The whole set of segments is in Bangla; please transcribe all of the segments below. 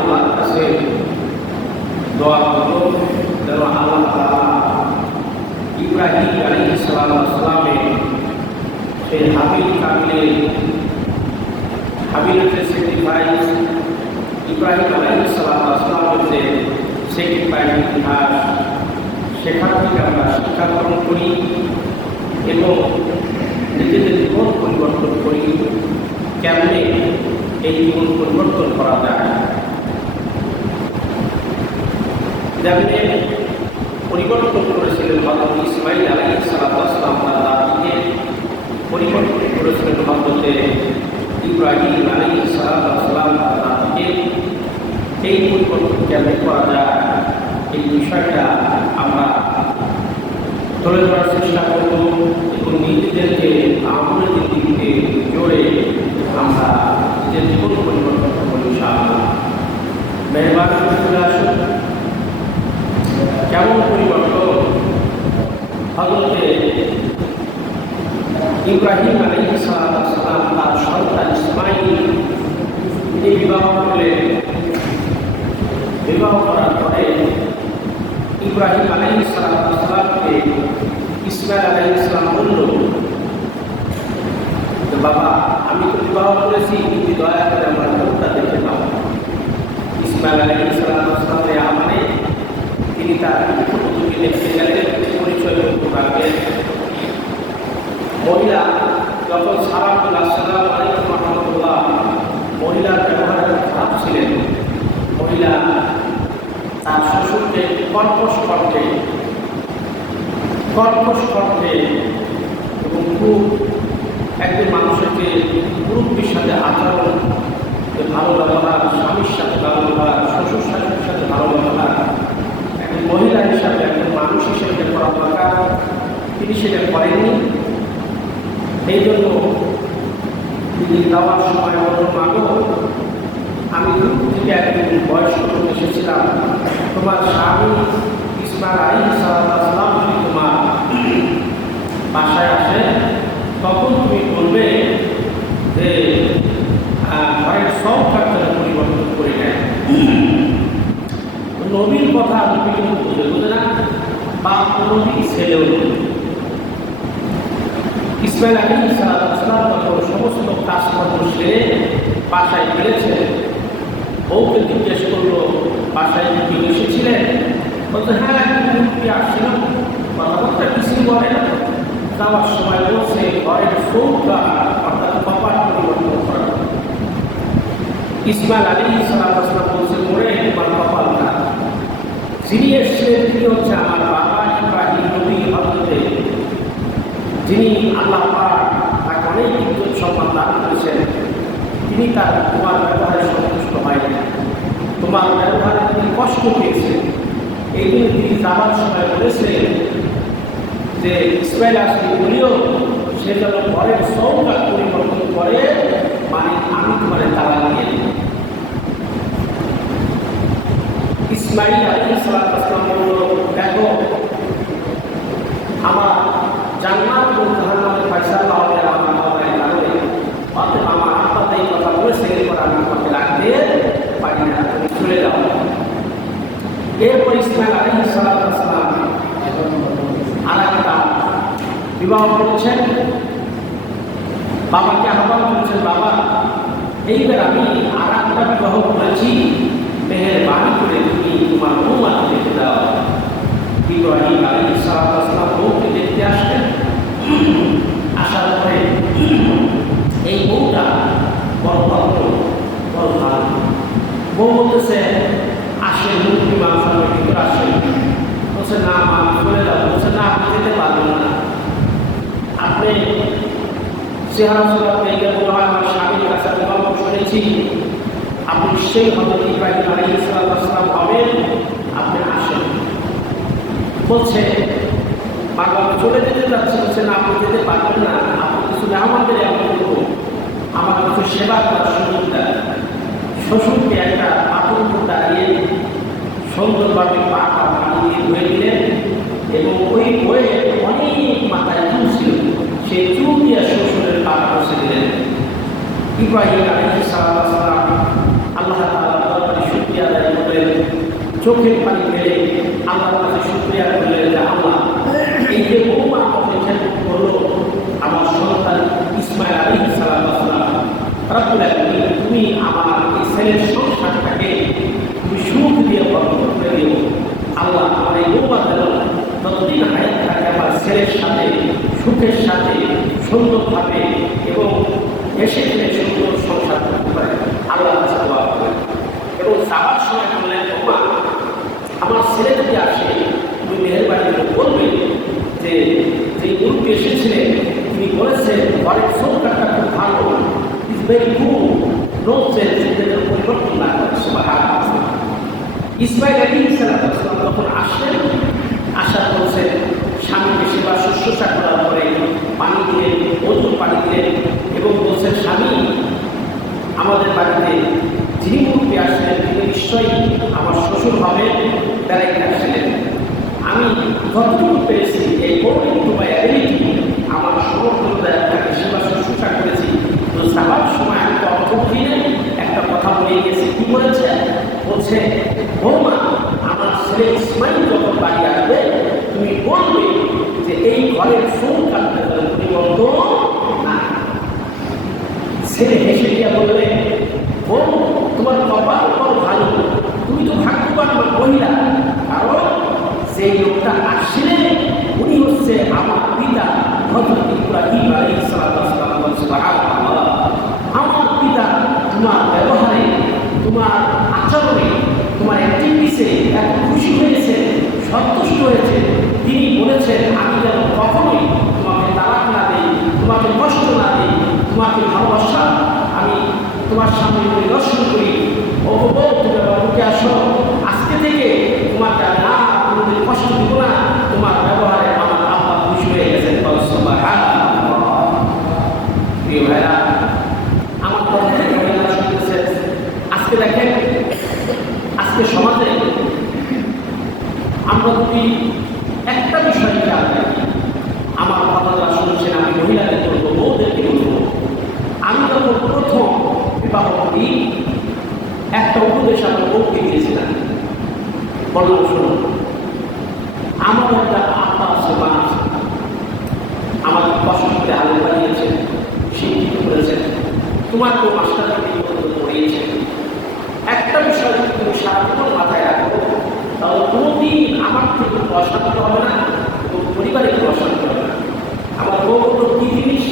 আল্লাহর কাছে দোয়া করব যেন আল্লাহ তাআলা ইব্রাহিম আলাইহিস সালামের সেই হাবিল কাবিলের স্যাক্রিফাইস, ইব্রাহিম আলাইহিস সালামের যে স্যাক্রিফাইস ইতিহাস, সেখান থেকে আমরা শিক্ষা গ্রহণ করি এবং নিজেদের জীবন পরিবর্তন করি। কেমনে এই জীবন পরিবর্তন করা যায়, যেমনি পরিবর্তন করেছিলেন হযরত ইসমাঈল আলাইহিস সালাম, তার দাদিকে পরিবর্তন করেছিলেন হযরত ইব্রাহিম আলাইহিস সালাম, তার দাদিকে। এই পরিবর্তন কেমনে করা যায় এই বিষয়টা আমরা তুলে ধরার চেষ্টা করব এবং নিজেদেরকে আমাদের দিকে জোরে আমরা নিজের জীবন পরিবর্তন করব ইনশাআল্লাহ। মেহরবানি করে চলে আসুন। কেমন পরিবর্তন? হযরত ইব্রাহিম আলাইহিস সালাম তার সন্তান ইসমাঈল তিনি বিবাহ করলেন। বিবাহ করার পরে ইব্রাহিম আলাইহিস সালামকে ইসমাঈল আলাইহিস সালাম বলল, বাবা আমি তো বিবাহ করেছি, তুমি দয়া করে আমার মুখটা দেখে নাও। ইসমাঈল আলাইহিস সালামের মানে তিনি তার পুত্রকে দেখতে গেলেন, পরিচয় করতে পারবেন। মহিলা যখন সালাম আসসালামু আলাইকুম ওয়া রাহমাতুল্লাহ, মহিলার ব্যবহার খারাপ ছিলেন। মহিলা তার শ্বশুরকে কর্কশ কণ্ঠে এবং খুব একজন মানুষকে মুরব্বীর সাথে আচরণ, ভালো ব্যবহার, স্বামীর সাথে ভালো ব্যবহার, শ্বশুর শাশুড়ির সাথে ভালো ব্যবহার, একজন মহিলা হিসাবে একজন মানুষ হিসেবে করা দরকার, তিনি সেটা করেননি। এই জন্য তিনি যাওয়ার সময় বলল, মাগো আমি দূর থেকে একজন বয়স্ক লোক এসেছিলাম, তোমার স্বামী ইসমাঈল আলাইহিস সালাম যদি তোমার বাসায় আসে তখন তুমি বলবে যে ঘরের সব কাজটা পরিবর্তন করে নেয়। নবীর কথা নবী কিন্তু বুঝে না, বা নবী ছেলেও ইসমাঈল আলাইহিস সালাম তখন সমস্ত কাজকর্ম সেরে বাসায় ফিরেছে। বউকে জিজ্ঞেস করলো, বাসায় কি এসেছিলেন? বলছে হ্যাঁ কি আসছিলাম, কথাবার্তা কিছুই বলে না। যাওয়ার সময় বলছে ঘরের সৌকা অর্থাৎ কপাট পরিবর্তন করা। ইসমাঈল আলাইহিস সালাম বলছে মরে তোমার কপালটা। যিনি এসেছিলেন তিনি হচ্ছে আমার বাবা ইব্রাহিম নবী হযরতে, যিনি আল্লাহ পাক তাকে অনেক ইজ্জত সম্মান দান করেছেন। তিনি তার তোমার ব্যবহারে সন্তুষ্ট হয়নি, তোমার ব্যবহারে তিনি কষ্ট পেয়েছেন। এই জন্য তিনি যাওয়ার সময় বলেছিলেন যে ইসমাঈল আসলে বলিও সে যেন ঘরের সৌকা পরিবর্তন করে, মানে আমি তোমারে তালাক দিয়ে দেব। ইসমাঈল আলাইহিস সালাম বলল, দেখো আমার জান্নাত ও জাহান্নামের ফয়সালা হবে আমার বাবার কারণে, অতএব আমার আব্বা এই কথা বলেছে, এরপর আমি তোমাকে রাখতে পারি না, তুমি চলে যাও। এরপর ইসমাঈল আলাইহিস সালাম আরেকটা বিবাহ করেছেন, বাবাকে আহ্বান করেছেন, বাবা এইবার আমি আরেকটা বিবাহ করেছি, মেহেরবানি করে তুমি তোমার বৌমাকে দেখে দাও। ইব্রাহিম আলাইহিস সালাম বউকে দেখতে আসলেন। আসার পরে এই বউটা বড় ভদ্র, বড় ভালো। বউ বলতেছে আসে মুক্তি মাংসের ভিতরে আসে। বলছে না মা চলে যাও। বলছে না আপনি যেতে পারবেন না, আপনি চেহারা সুরা পেয়ে মনে হয় আমার স্বামীর কাছে গল্প শুনেছি, আপনি নিশ্চয়ই হযরত ইব্রাহিম আলাইহিস সালাম হবেন, আপনি আসেন। বলছে বাবা চলে যেতে যাচ্ছে। বলছে না আপনি যেতে পারবেন না, আপনি কিছু আমাদের এমন করবো, আমার কিছু সেবা করার সুযোগ দেন। শ্বশুরকে একটা পাথর দাঁড়িয়ে সুন্দরভাবে পাটা পানি দিয়ে ধুয়ে দিলেন এবং ওই বয়ে অনেক মাথায় চুল ছিল, সেই চুল দিয়ে শ্বশুরের পাটা বসে দিলেন। ইব্রাহিম আলাইহিস সালাম আল্লাহ তাআলা চোখের পানি ফেলে আল্লাহর কাছে শুকরিয়া করলেন যে আল্লাহ, এই যে বৌমা অপেক্ষা করলো আমার সন্তান ইসমাইল আলাইহিস সালাম রব্বুল আলামিন, তুমি আমার এই ছেলের সংসারটাকে তুমি সুখ দিয়ে বরকত করে দিও। আল্লাহ, আমার এই বৌমা যেন যতদিন হায়াত থাকে আমার ছেলের সাথে সুখের সাথে সুন্দরভাবে এবং এসে ফিরে সুন্দর সংসার করতে পারে। আল্লাহর কাছে দোয়া করেন এবং যাওয়ার সময় বললেন, বৌমা আমার ছেলে যদি আসে তুমি মেহেরবানি করে বলবে যে যে মুরব্বী এসেছিলেন তিনি বলেছেন ঘরের সরকারটা খুব ভালো, is very good, no change, এদের পরিবর্তন না করে। সুবহানাল্লাহ। ইসমাইল আলাইহিস সালাম যখন আসলেন, আসার বলছেন স্বামীকে সেবা শুশ্রূষা করার পরে পানি দিলেন, ওজুর পানি দিলেন এবং বলছেন, স্বামী আমাদের বাড়িতে যিনি মুরব্বী আসলেন তিনি নিশ্চয়ই আমার শ্বশুর হবে, ডাইরেক্ট আসলেন। আমি যতটুকু পেরেছি এই পরিণত বা অ্যাবিলিটি আমার সমর্থনতায় তাকে সেবা শুশ্রূষা করেছি। তো যাওয়ার সময় আমি তো অর্থ বুঝি নাই, একটা কথা বলে গেছি। কি বলেছে? বলছে, বৌমা আমার ছেলে ইসমাইল যখন বাড়ি আসবে তুমি বলবে যে এই ঘরের ফোন কাটতে পরিবর্তন না। ছেলে হেসে দিয়া বলবে, ও তোমার কপাল বড় ভালো, তুমি তো ভাগ্যবান মহিলা, কারণ সেই লোকটা আসলে উনি হচ্ছে আমার পিতা হযরত ইব্রাহিম আলাইহিস সালাম। সুবহানাল্লাহ। আমার পিতা তোমার ব্যবহারে, তোমার আচরণে, তোমার অ্যাক্টিভিটিসে এত খুশি হয়েছে, সন্তুষ্ট হয়েছে, তিনি বলেছেন আমি যেন কখনোই তোমাকে তালাক না দিই, তোমাকে কষ্ট না দিই, তোমাকে ভালোবাসা আমি তোমার সামনে পরিদর্শন করি। ও বউ, তুমি বাবুকে আসো, আজকে থেকে তোমাকে আমি না কোনোদিন কষ্ট দিব না। তোমার ব্যবহারে আমার আব্বা খুশি হয়ে গেছেন। প্রিয় ভাইরা, আমার কথা মহিলা শুনতেছেন, আজকে দেখেন আজকে সমাজে আমরা যদি একটা বিষয় খেয়াল রাখি, আমার কথাটা শুনছেন, আমি মহিলাদের বলবো, বউদেরকে বলবো, আমি যখন প্রথম বিবাহ করি একটা উপদেশ আমার বউকে দিয়েছিলাম, বললাম শুনুন, আমার একটা আত্মা আছে, মা আছে, আমাকে কষ্ট করে আলো বানিয়েছেন, শিক্ষিত করেছেন, তোমাকেও মাস্টার পড়িয়েছে। একটা বিষয় যদি তুমি সারাক্ষণ মাথায় রাখো, তাহলে কোনোদিন আমার থেকে অশান্তি হবে না এবং পরিবারে কোনো অশান্তি হবে না। আমার বউ বলল, কি জিনিস?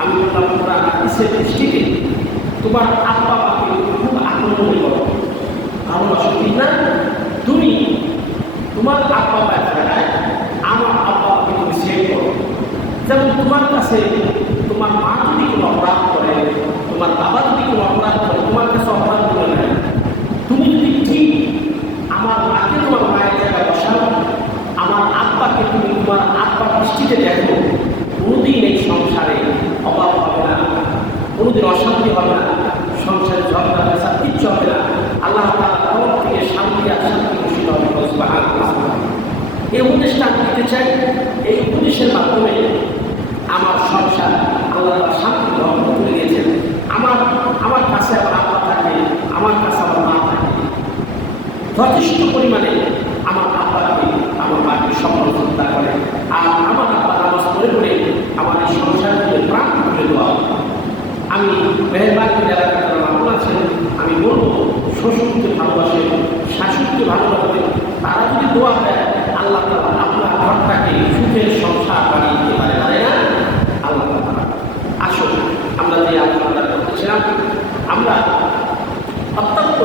আমি বললাম, তোমরা হাদিসের দৃষ্টিতে তোমার আব্বা মাকে খুব আনন্দ করো, ভালোবাসো, ঠিক না? তুমি তোমার আব্বা মায়ের জায়গায় আমার আব্বা মাকে তুমি সেভ করো। যেমন তোমার কাছে তোমার মা যদি কোনো অপরাধ করে, তোমার বাবা যদি কোনো অপরাধ করে, তোমার কাছে অপরাধ করে নেয়, তুমি যদি ঠিক আমার মাকে তোমার মায়ের জায়গায় বসাও, আমার আব্বাকে তুমি তোমার আব্বার দৃষ্টিতে দেখো, কোনোদিন এই সংসারে অভাব হবে না, কোনোদিন অশান্তি হবে না, সংসারে ঝগড়া পেশা কিচ্ছু হবে না। আল্লাহ তাআলার তরফ থেকে শান্তি আর শান্তি ঘোষিত হবে। সুবহানাল্লাহ। এই উপদেশটা আমি দিতে চাই, এই উপদেশের মাধ্যমে আমার সংসার আল্লাহ শান্তি ধর্ম তুলে দিয়েছেন। আমার কাছে আমার আব্বা থাকে, আমার কাছে আমার মা থাকে, যথেষ্ট পরিমাণে আমার আব্বাকে আমার মাকে সম্মান চিন্তা করে। আর আমার আব্বা নামাজ পড়ে পড়ে আমার এই সংসারকে প্রাণ খুলে দেওয়া। আমি মেহেরবানি এলাকার মানুষ আছেন, আমি বলবো শ্বশুরকে ভালোবাসে, শাশুড়িকে ভালোবাসে, তারা যদি দোয়া দেয় আল্লাহ তাআলা আপনার ঘরটাকে সুখের সংসার বানিয়ে দিতে পারে না? আল্লাহ তাআলা। আসলে আমরা যে আপনারা করতেছিলাম, আমরা অত্যন্ত